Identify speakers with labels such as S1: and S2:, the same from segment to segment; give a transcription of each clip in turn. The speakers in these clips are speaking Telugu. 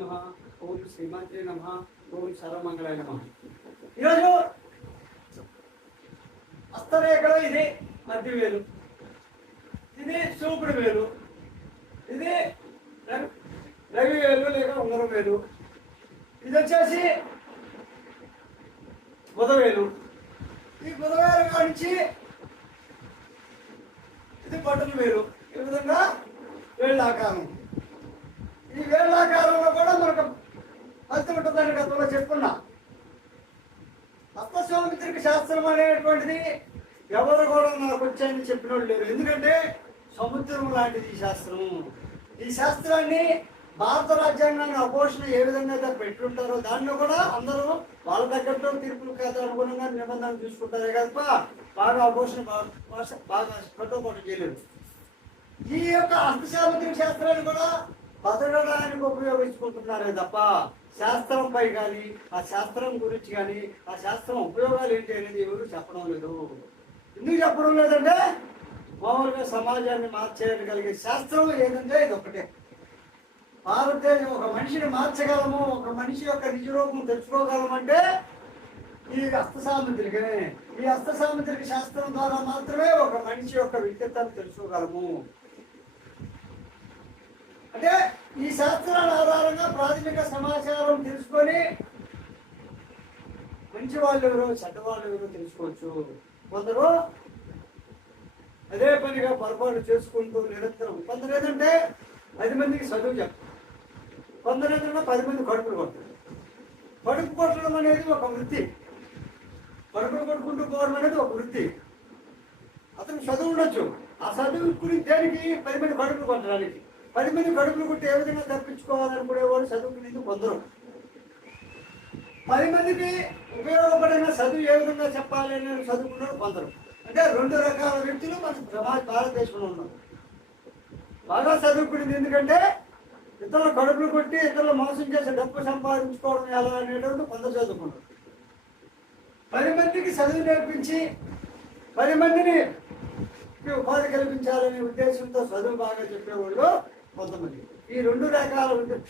S1: నమ. ఓం శ్రీమాత్రే నమ. ఓం సర్వమంగళాయ నమ. ఈరోజు హస్తరేఖలో ఇది మధ్య వేలు. ఇది చూపుడు వేలు. ఇది రవి వేలు లేక ఉంగరం వేలు. ఇది వచ్చేసి బుధవేలు ఈ బుధవేలు కానించి ఇది బట్టలు వేలు. ఈ విధంగా వేళ్ళ ఆకారం. ఈ కూడా మనకు హస్తం ఉంటుందని గతంలో చెప్పుకున్నా. హస్తస్వామిత్రిక శాస్త్రం అనేటువంటిది ఎవరు కూడా నాకు వచ్చాయని చెప్పిన లేరు. ఎందుకంటే సముద్రం లాంటిది ఈ శాస్త్రం. ఈ శాస్త్రాన్ని భారత రాజ్యాంగాన్ని అపోషణ ఏ విధంగా అయితే పెట్టుంటారో దానిలో కూడా అందరూ వాళ్ళ తగ్గట్టు తీర్పులు కాదు అనుగుణంగా నిబంధనలు చూసుకుంటారే తప్ప బాగా అపోషణ బాగా బాగా కట్టుబాటు చేయలేదు ఈ యొక్క అర్థశాస్త్ర శాస్త్రాన్ని కూడా బతకడానికి ఉపయోగించుకుంటున్నారే తప్ప శాస్త్రంపై కానీ ఆ శాస్త్రం గురించి కానీ ఆ శాస్త్రం ఉపయోగాలు ఏంటి అనేది ఎవరు చెప్పడం లేదు. ఎందుకు చెప్పడం లేదంటే మామూలుగా సమాజాన్ని మార్చేయగలిగే శాస్త్రం ఏదంటే ఇది ఒకటే భారతదేశం ఒక మనిషిని మార్చగలము ఒక మనిషి యొక్క నిజ రూపం తెలుసుకోగలమంటే ఈ హస్త ఈ హస్త శాస్త్రం ద్వారా మాత్రమే ఒక మనిషి యొక్క వ్యక్తిత్వాన్ని తెలుసుకోగలము. అంటే ఈ శాస్త్రాల ఆధారంగా ప్రాథమిక సమాచారం తెలుసుకొని మంచి వాళ్ళు ఎవరు చెడ్డ వాళ్ళు ఎవరు తెలుసుకోవచ్చు. కొందరు అదే పనిగా పొరపాటు చేసుకుంటూ నిరంతరం కొందరు ఏదంటే పది మందికి చదువు చెప్తారు. కొందరు ఏంటంటే పది మంది కడుపులు కొడతారు. కడుపు కొట్టడం అనేది ఒక వృత్తి. కడుపులు కొట్టుకుంటూ పోవడం అనేది ఒక వృత్తి. అతను చదువు ఉండొచ్చు. ఆ చదువు గురించి దేనికి? పది మంది కడుపులు కొట్టడానికి. పది మంది కడుపులు కుట్టి ఏ విధంగా తప్పించుకోవాలనుకునేవాడు చదువుకునేందుకు కొందరు పది మందికి ఉపయోగపడిన చదువు ఏ విధంగా చెప్పాలి అని చదువుకున్నారు కొందరు. అంటే రెండు రకాల వ్యక్తులు మన సమాజ భారతదేశంలో ఉన్నారు. బాగా చదువుకునేది ఎందుకంటే ఇతరుల కడుపులు కొట్టి ఇతరులు మోసం చేసి డబ్బు సంపాదించుకోవడం ఎలా అనేటువంటి కొందరు చదువుకున్నారు. పది మందికి చదువు నేర్పించి పది మందిని ఉపాధి కల్పించాలనే ఉద్దేశంతో చదువు బాగా చెప్పేవాళ్ళు కొంతమంది. ఈ రెండు రకాల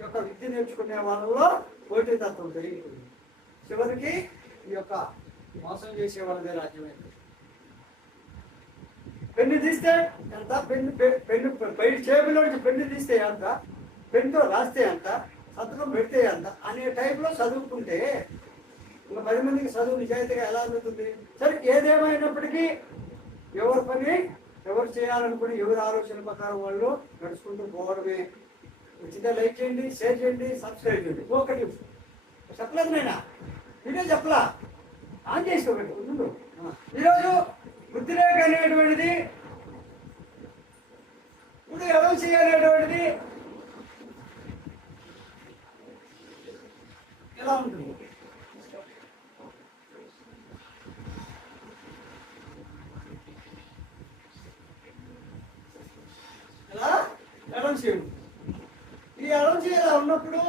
S1: యొక్క విద్య నేర్చుకునే వాళ్ళలో పోటీతత్వం పెరిగిపోయింది. చివరికి ఈ యొక్క మోసం చేసే వాళ్ళదే రాజ్యమైంది. పెన్ను తీస్తే ఎంత? పెన్ను పె- పెన్ను పై చేతిలో నుంచి పెన్ను తీస్తే ఎంత? పెన్నుతో రాస్తే ఎంత? సంతకం పెడితే ఎంత? అనే టైప్లో చదువుకుంటే ఇంకా పది మందికి చదువు నిజాయితీగా ఎలా అందుతుంది? సరే ఏదేమైనప్పటికీ ఎవరి పని ఎవరు చేయాలనుకుని ఎవరు ఆలోచన ప్రకారం వాళ్ళు నడుచుకుంటూ పోవడమే. ఉచిత లైక్ చేయండి షేర్ చేయండి సబ్స్క్రైబ్ చేయండి. ఒకటి చెప్పలేదు నేను వీడియో చెప్పలా? ఆన్ చేసి ఒకటి ముందు ఈరోజు బుద్ధిరేఖ అనేటువంటిది ఇప్పుడు ఎవరు చేయాలనేటువంటిది ఎలా ఉంటుంది ఎలా అనౌన్స్ చేయండి. ఈ అనౌన్స్ చేయాలి ఉన్నప్పుడు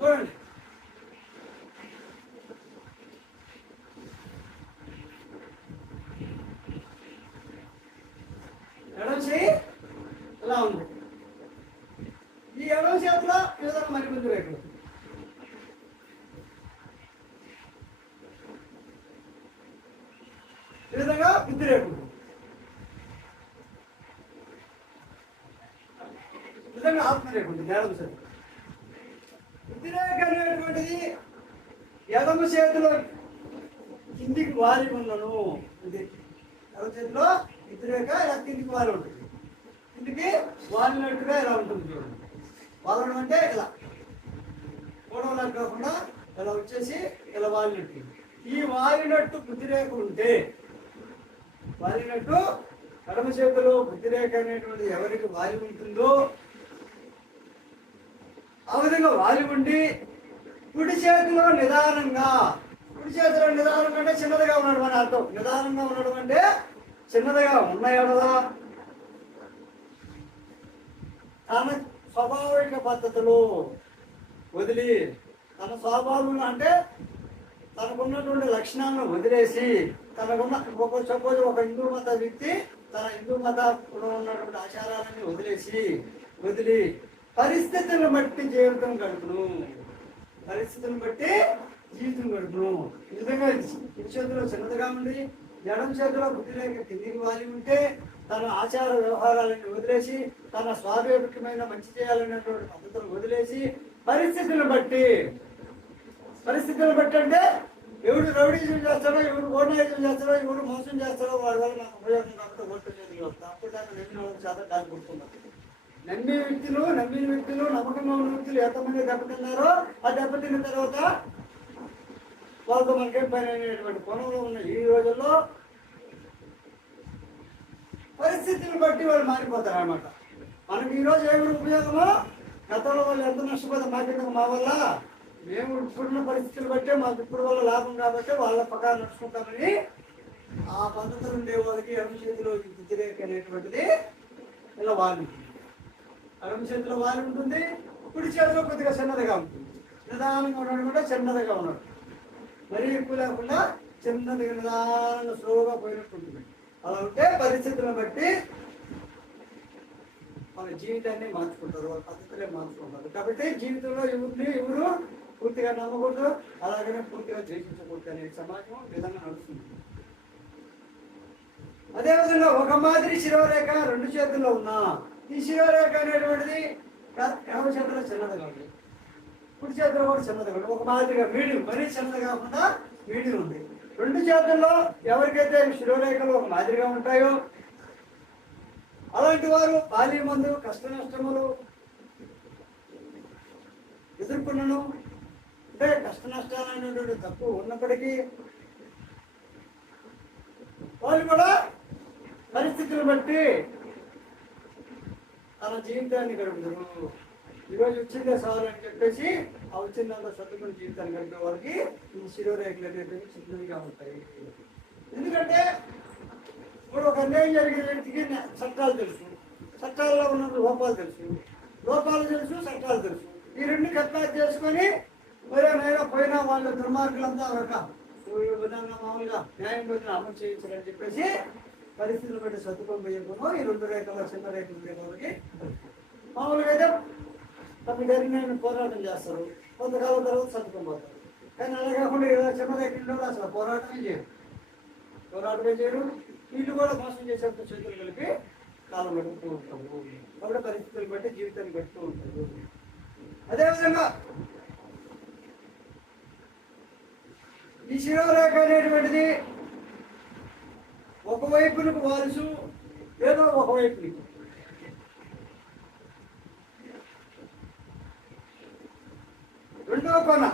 S1: చూడండి. ఎడం ఇలా ఉంది. ఈ ఎడవ చేతిలో ఈ మరి ముందు రేట్లు. విధంగా బుద్ధి రేపు ఈ ఆత్మ ఉంది నేలం సరే. బుద్ధి అనేటువంటిది ఎడమ చేతిలో కిందికి వారి ఉన్నాను ఇది. ఎడమ చేతిలో బుద్ధి ఇలా కిందికి వారి ఉంటుంది. కిందికి వాలినట్టుగా ఇలా ఉంటుంది చూడండి. వాలడం అంటే ఇలా. గొడవలా కాకుండా ఇలా వచ్చేసి ఇలా వారినట్టు ఈ వారినట్టు బుద్ధిరేఖ ఉంటే వాలినట్టు కడమ చేతిలో బుద్ధిరేఖ అనేటువంటి ఎవరికి వాలి ఉంటుందో ఆ విధంగా వాలి ఉండి కుడి చేతిలో నిదానంగా కుడి చేతిలో నిదానం అంటే చిన్నదిగా ఉండడం అని అర్థం. నిదానంగా ఉండడం అంటే చిన్నదిగా ఉన్నాయడదా తన స్వాభావిక పద్ధతిలో వదిలి తన స్వభావం అంటే తనకున్నటువంటి లక్షణాలను వదిలేసి తనకున్న ఒక సపోజ్ ఒక హిందూ మత వ్యక్తి తన హిందూ మతంలో ఉన్నటువంటి ఆచారాలన్నీ వదిలేసి వదిలి పరిస్థితులను బట్టి జీవితం గడుపును. పరిస్థితులను బట్టి జీవితం గడుపును. నిజంగా విధంగా చేతిలో చిన్నదిగా ఉండి ఎడం చేతిలో బుద్ధి లేక కిందికి వాలి ఉంటే తన ఆచార వ్యవహారాలను వదిలేసి తన స్వాభావికమైన మంచి చేయాలనేటువంటి పద్ధతులు వదిలేసి పరిస్థితులను బట్టి పరిస్థితులను బట్టి అంటే ఎవడు రౌడీజం చేస్తారో ఎవరు ఓర్నైజం చేస్తారో ఎవరు మోసం చేస్తారో వాళ్ళ వల్ల నాకు ఉపయోగం కాబట్టి ఓట్లు చేతికి వస్తాను అప్పుడు దాన్ని నమ్మిన వాళ్ళకి శాతం దాన్ని కొడుతున్నారు నమ్మే వ్యక్తులు నమ్మిన వ్యక్తులు నమ్మకంగా ఉన్న వ్యక్తులు ఎంతమంది దెబ్బతిన్నారో ఆ దెబ్బతిన్న తర్వాత వాళ్ళతో మనకేం పని అనేటువంటి కోణంలో ఉన్న ఈ రోజుల్లో పరిస్థితిని బట్టి వాళ్ళు మారిపోతారు అనమాట మనకి ఈరోజు రోజు ఏమి ఉపయోగమో గతంలో వాళ్ళు ఎంత నష్టపోతారు మాకెందుకు మా వల్ల? మేము ఇప్పుడున్న పరిస్థితులు బట్టే మాకు ఇప్పుడు వల్ల లాభం కాబట్టి వాళ్ళ ప్రకారం నడుచుకుంటామని ఆ పద్ధతులు ఉండే వాళ్ళకి ఎడమ చేతిలో వ్యతిరేక అనేటువంటిది ఇలా వాళ్ళు ఎడమ చేతిలో వాళ్ళు ఉంటుంది కుడి చేతిలో కొద్దిగా చిన్నదిగా ఉంటుంది. నిదానంగా ఉన్నాడు కూడా చిన్నదిగా ఉన్నాడు మరీ ఎక్కువ లేకుండా చిన్నదిగా నిదానంగా స్లోగా పోయినట్టు ఉంటుంది. అలా ఉంటే పరిస్థితులను బట్టి వాళ్ళ జీవితాన్ని మార్చుకుంటారు వాళ్ళ పద్ధతులే మార్చుకుంటారు. కాబట్టి జీవితంలో ఎవరిని ఎవరు పూర్తిగా నమ్మకూడదు అలాగనే పూర్తిగా ద్వేషించకూడదు అనే సమాజం విధంగా నడుస్తుంది. అదేవిధంగా ఒక మాదిరి శిరోరేఖ రెండు చేతుల్లో ఉన్నా ఈ శిరోరేఖ అనేటువంటిది ఎడమ చేతిలో చిన్నదిగా కాదు. కుడి చేతిలో కూడా చిన్నది కాదు. ఒక మాదిరిగా మీడియం మరీ చిన్నది కాకుండా మీడియం ఉంది. రెండు చేతుల్లో ఎవరికైతే శిరోరేఖలు ఒక మాదిరిగా ఉంటాయో అలాంటి వారు బాల్య మందు కష్ట నష్టములు ఎదుర్కొన్నను అంటే కష్ట నష్టాలు అనేటువంటి తప్పు ఉన్నప్పటికీ వాళ్ళు కూడా పరిస్థితులు బట్టి తన జీవితాన్ని గడుపుతారు. ఈరోజు వచ్చిందే సార్ అని చెప్పేసి ఆ వచ్చిందంతా సర్దుకుని జీవితాన్ని గడిపే వాళ్ళకి ఈ శిరోరేఖలు అనేవి చిన్నవిగా ఉంటాయి. ఎందుకంటే ఇప్పుడు ఒక అన్యాయం జరిగిన వ్యక్తికి చట్టాలు తెలుసు. చట్టాల్లో ఉన్న లోపాలు తెలుసు. లోపాలు తెలుసు చట్టాలు తెలుసు. ఈ రెండు కంపేర్ చేసుకొని మరి నేను పోయిన వాళ్ళ దుర్మార్గులంతా ఒక విధంగా మామూలుగా న్యాయం పొందిన అమలు చేయించాలని చెప్పేసి పరిస్థితులు బట్టి సర్దుకొని పోయేకును ఈ రెండు రేఖల చిన్న రేఖలు ఉండే వాళ్ళకి మామూలుగా అయితే తమ జరిగిన పోరాటం చేస్తారు. కొంతకాలం తర్వాత సర్దుకొని పోతారు. కానీ అలా కాకుండా ఇలా చిన్న రేఖలు అసలు పోరాటమే చేయరు. పోరాటమే చేయరు. వీళ్ళు కూడా మోసం చేసేంత చేతులు కలిపి కాలం గడుపుతూ ఉంటాము కాబట్టి పరిస్థితులు బట్టి జీవితాన్ని గడుపుతూ ఉంటారు. అదేవిధంగా ఈ శిరోరేఖ అనేటువంటిది ఒకవైపునకు వాలుసు ఏదో ఒకవైపునికి. రెండవ కొన.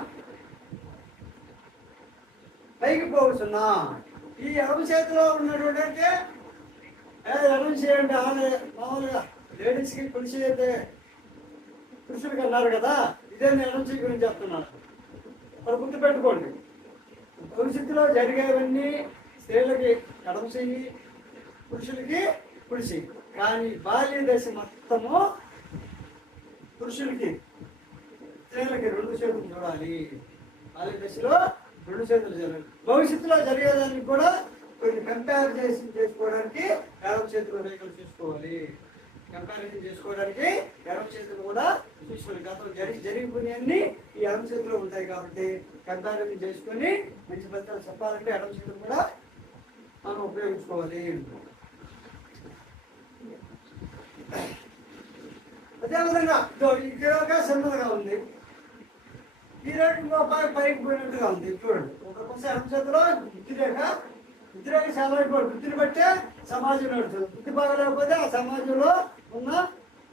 S1: పైకి పోవచ్చున్నా ఈ ఎడమ చేతిలో ఉన్నటువంటి అంటే ఎడమ చేయండి ఆమె మామూలుగా లేడీస్కి పురుషులు అయితే పురుషులకి అన్నారు కదా ఇదే నేను ఎడమ చేయి గురించి చెప్తున్నాను. మరి గుర్తు పెట్టుకోండి భవిష్యత్తులో జరిగేవన్నీ స్త్రీలకి ఎడమ చెయ్యి పురుషులకి పుడిచి కానీ బాల్య దశ మొత్తము పురుషులకి స్త్రీలకి రెండు చేతులు చూడాలి. బాల్య దశలో రెండు చేతులు చూడాలి. భవిష్యత్తులో జరిగేదానికి కూడా కొన్ని కంపేర్ చేసి చేసుకోవడానికి ఎడమ చేతులు రేఖలు చూసుకోవాలి. కంపారిజన్ చేసుకోవడానికి ఎడమ చేతులు కూడా చూసుకోవాలి గతం జరిగి జరిగిపోయినవన్నీ ఈ ఎడమ చేతిలో ఉంటాయి కాబట్టి కంపారిజన్ చేసుకొని మంచి ఫలితాలు చెప్పాలంటే ఎడమ చేతులు కూడా మనం ఉపయోగించుకోవాలి అదేవిధంగా ఇదో ఈ ఉంది. ఈ రేటు పైకి పోయినట్టుగా ఉంది. చూడండి. ఒక కొంచెం ఎడమ చేతిలో ఉద్రేక ఉద్రేక చాలా వృత్తిని బట్టే సమాజం నడుస్తుంది. వృత్తి బాగలేకపోతే ఆ సమాజంలో ఉన్న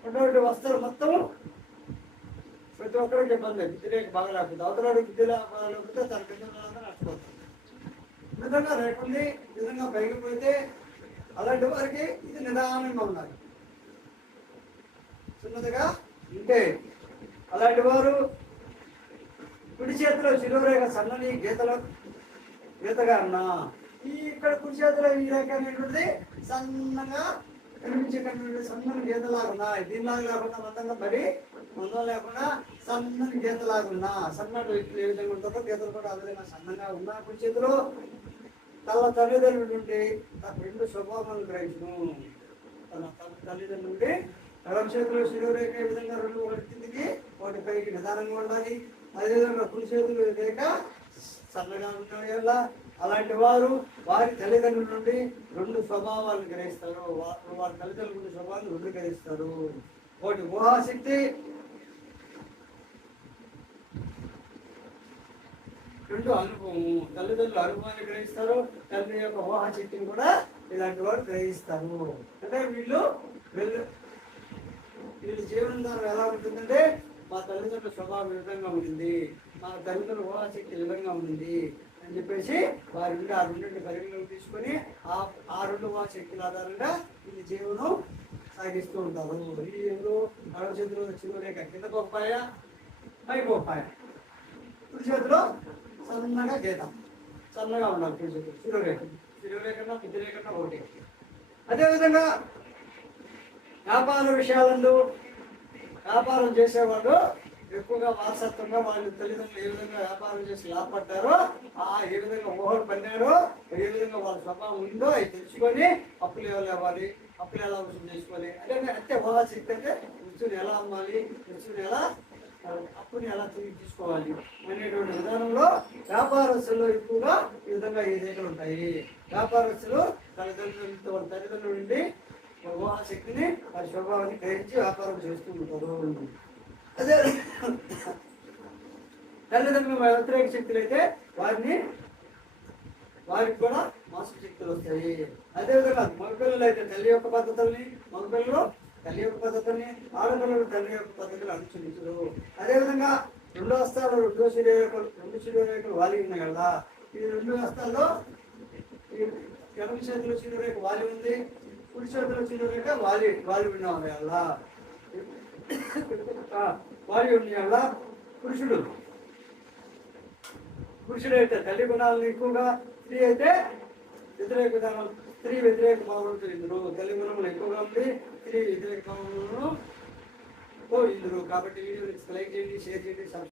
S1: ఉన్నటువంటి వస్తువులు మొత్తం ప్రతి ఒక్కరికి ఇబ్బంది వ్యతిరేక బాగలేకపోతే అవతల విద్య బాగలేకపోతే తన కింద ఉన్నదంతా నష్టపోతుంది నిజంగా విధంగా రేటు ఉంది అలాంటి వారికి ఇది నిదానంగా ఉండాలి. చిన్నదిగా ఉంటే అలాంటి వారు కుడి చేతిలో శిరోరేఖ సన్నని గీతలో గీతగా అన్నా ఈ ఇక్కడ కుడి చేతిలో ఈ రేఖ సన్నగా కనిపించేటటువంటి సన్నని గీతలాగా ఉన్నాయి. దీనిలాగా లేకుండా మందంగా పడి మందం లేకుండా సన్నని గీతలాగా సన్నటి వ్యక్తులు ఏ విధంగా ఉంటారో గీతలు కూడా ఆ విధంగా సన్నగా ఉన్నా కుడి చేతిలో. తన తల్లిదండ్రుల నుండి తన రెండు స్వభావాలను గ్రహించను. తన తన తల్లిదండ్రుల నుండి ఎడమ చేతిలో శిరోరేఖ ఏ విధంగా రెండు ఒకటి కిందికి ఒకటి పైకి నిదానంగా ఉండాలి. అదేవిధంగా కుడి చేతులు రేఖ సన్నగా ఉండడం వల్ల అలాంటి వారు వారి తల్లిదండ్రుల నుండి రెండు స్వభావాలను గ్రహిస్తారు. వారి తల్లిదండ్రుల నుండి స్వభావాలను రెండు గ్రహిస్తారు ఒకటి ఊహాశక్తి. రెండు అనుభవం తల్లిదండ్రులు అనుభవాన్ని గ్రహిస్తారు. తండ్రి యొక్క ఊహాశక్తిని కూడా ఇలాంటి వారు గ్రహిస్తారు. అంటే వీళ్ళు వీళ్ళు వీళ్ళ జీవనం ద్వారా ఎలా ఉంటుందంటే మా తల్లిదండ్రుల స్వభావం ఈ విధంగా ఉంటుంది. మా తల్లిదండ్రుల ఊహాశక్తి ఈ విధంగా ఉంది అని చెప్పేసి వారి నుండి ఆ రెండింటి పరిగణలోకి తీసుకొని ఆ ఆ రెండు శక్తుల ఆధారంగా వీళ్ళ జీవనం సాగిస్తూ ఉంటారు. ఈ ఎవరు నడవ చేతిలో చిరురేఖ కింద గొప్పాయ పై గొప్పాయ కుడి చేతిలో సన్నగా గీత. సన్నగా ఉండాలి కుడి చేతులు. చిరురేఖ చిరురేఖ పెద్దరేఖ ఒకటి. అదేవిధంగా వ్యాపార విషయాలందు వ్యాపారం చేసేవాళ్ళు ఎక్కువగా వారసత్వంగా వాళ్ళ తల్లిదండ్రులు ఏ విధంగా వ్యాపారం చేసి లాభపడ్డారో ఆ ఏ విధంగా ఊహలు పన్నారో ఏ విధంగా వాళ్ళ స్వభావం ఉందో అవి తెలుసుకొని అప్పులు ఎవరు ఇవ్వాలి అప్పులు ఎలా వసూలు చేసుకోవాలి అంటే అంటే ఊహాశక్తి అంటే మృత్యుని ఎలా అమ్మాలి మృత్యుని ఎలా అప్పుని ఎలా తిరిగి తీసుకోవాలి అనేటువంటి విధానంలో వ్యాపారస్తులు ఎక్కువగా ఈ విధంగా ఈ రేఖలు ఉంటాయి వ్యాపారస్తులు తల్లిదండ్రులతో వాళ్ళ తల్లిదండ్రుల నుండి శక్తిని వారి స్వభావాన్ని గ్రహించి వ్యాపారం చేస్తూ ఉంటారు. అదే తల్లిదండ్రులు వ్యతిరేక శక్తులు అయితే వారిని వారికి కూడా మానసిక శక్తులు వస్తాయి. అదేవిధంగా మగపిల్లలు అయితే తల్లి యొక్క పద్ధతుల్ని మగపిల్లలు తల్లి యొక్క పద్ధతుల్ని ఆడపిల్లలు తల్లి యొక్క పద్ధతులు అనుసరించరు. అదేవిధంగా రెండో హస్తాలు రెండో శరీరేఖలు రెండు శరీరేఖలు వాలి ఉన్నాయి కదా. ఈ రెండు హస్తాల్లో ఎడమ చేతిలో చిరురేఖ వాలి ఉంది. కుడి చేతిలో చిరురేఖ వాలి వాలి ఉన్నాం కదా. వాలి ఉంది కదా పురుషుడు పురుషుడు అయితే తల్లి గుణాలను ఎక్కువగా స్త్రీ అయితే వ్యతిరేక విధానం స్త్రీ వ్యతిరేక భావనతో ఇందురు తల్లి గుణములు ఎక్కువగా ఉంది స్త్రీ వ్యతిరేక భావనలను ఇందురు కాబట్టి వీడియో లైక్ చేయండి షేర్ చేయండి